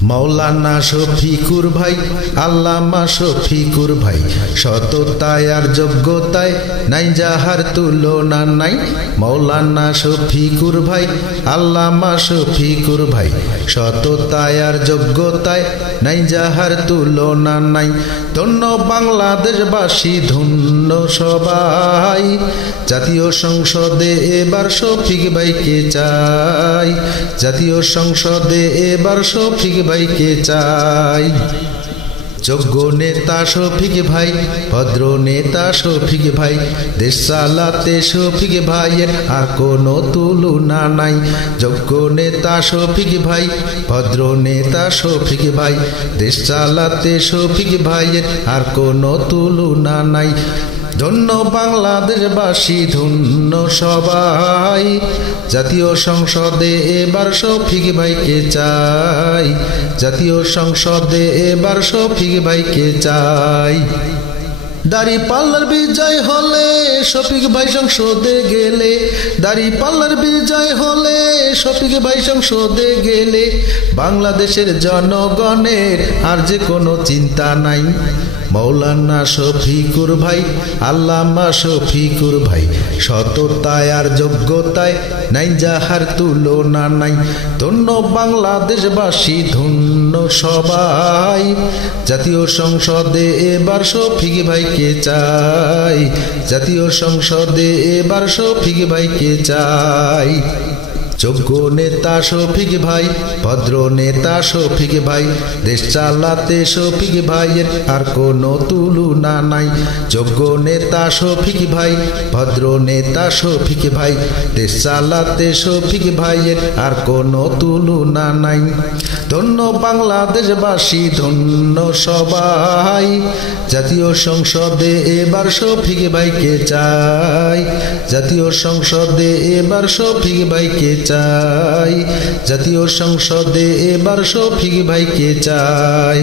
মাওলানা শফিকুর ভাই, আল্লামা শফিকুর ভাই, সততায় আর যোগ্যতায় নাই যাহার তুলনা নাই। মাওলানা শফিকুর ভাই, আল্লামা শফিকুর ভাই, সততায় আর যোগ্যতায় নাই যাহার তুলনা নাই। ধন্য বাংলাদেশবাসী, ধন্য সবাই, জাতীয় সংসদে এবার শফিক ভাইকে চাই, জাতীয় সংসদে এবার শফিক ভাইকে চাই। যোগ্য নেতা শফিক ভাই, ভদ্র নেতা শফিক ভাই, দেশ চালাতে শফিক ভাইয়ের আর কোনো তুলনা নাই। যোগ্য নেতা শফিক ভাই, ভদ্র নেতা শফিক ভাই, দেশ চালাতে শফিক ভাইয়ের আর কোনো তুলনা নাই। ধন্য বাংলাদেশবাসী, ধন্য সবাই, জাতীয় সংসদে এবার শফিক ভাইকে চাই, জাতীয় সংসদে এবার শফিক ভাইকে চাই। দাঁড়িপাল্লার বিজয় হলে শফিক ভাই সংসদে গেলে, দাঁড়িপাল্লার বিজয় হলে শফিক ভাই সংসদে গেলে, বাংলাদেশের জনগণের আর যে কোনো চিন্তা নাই। মাওলানা শফিকুর ভাই, আল্লামা শফিকুর ভাই, সততায় আর যোগ্যতায় নাই যাহার তুলনা নাই। ধন্য বাংলাদেশবাসী, ধন্য সবাই, জাতীয় সংসদে এবার শফিক ভাইকে চাই, জাতীয় সংসদে এবার শফিক ভাইকে চাই। যোগ্য নেতা শফিক ভাই, ভদ্র নেতা শফিক ভাই, দেশ চালাতে শফিক ভাইয়ের আর কোনো তুলনা নাই। যোগ্য নেতা শফিক ভাই, ভদ্র নেতা শফিক ভাই, দেশ চালাতে শফিক ভাইয়ের আর কোনো তুলনা নাই। ধন্য বাংলাদেশবাসী, ধন্য সবাই, জাতীয় সংসদে এবার শফিক ভাইকে চাই, জাতীয় সংসদে এবার শফিক ভাইকে চাই, জাতীয় সংসদে এবার শফিক ভাইকে চাই।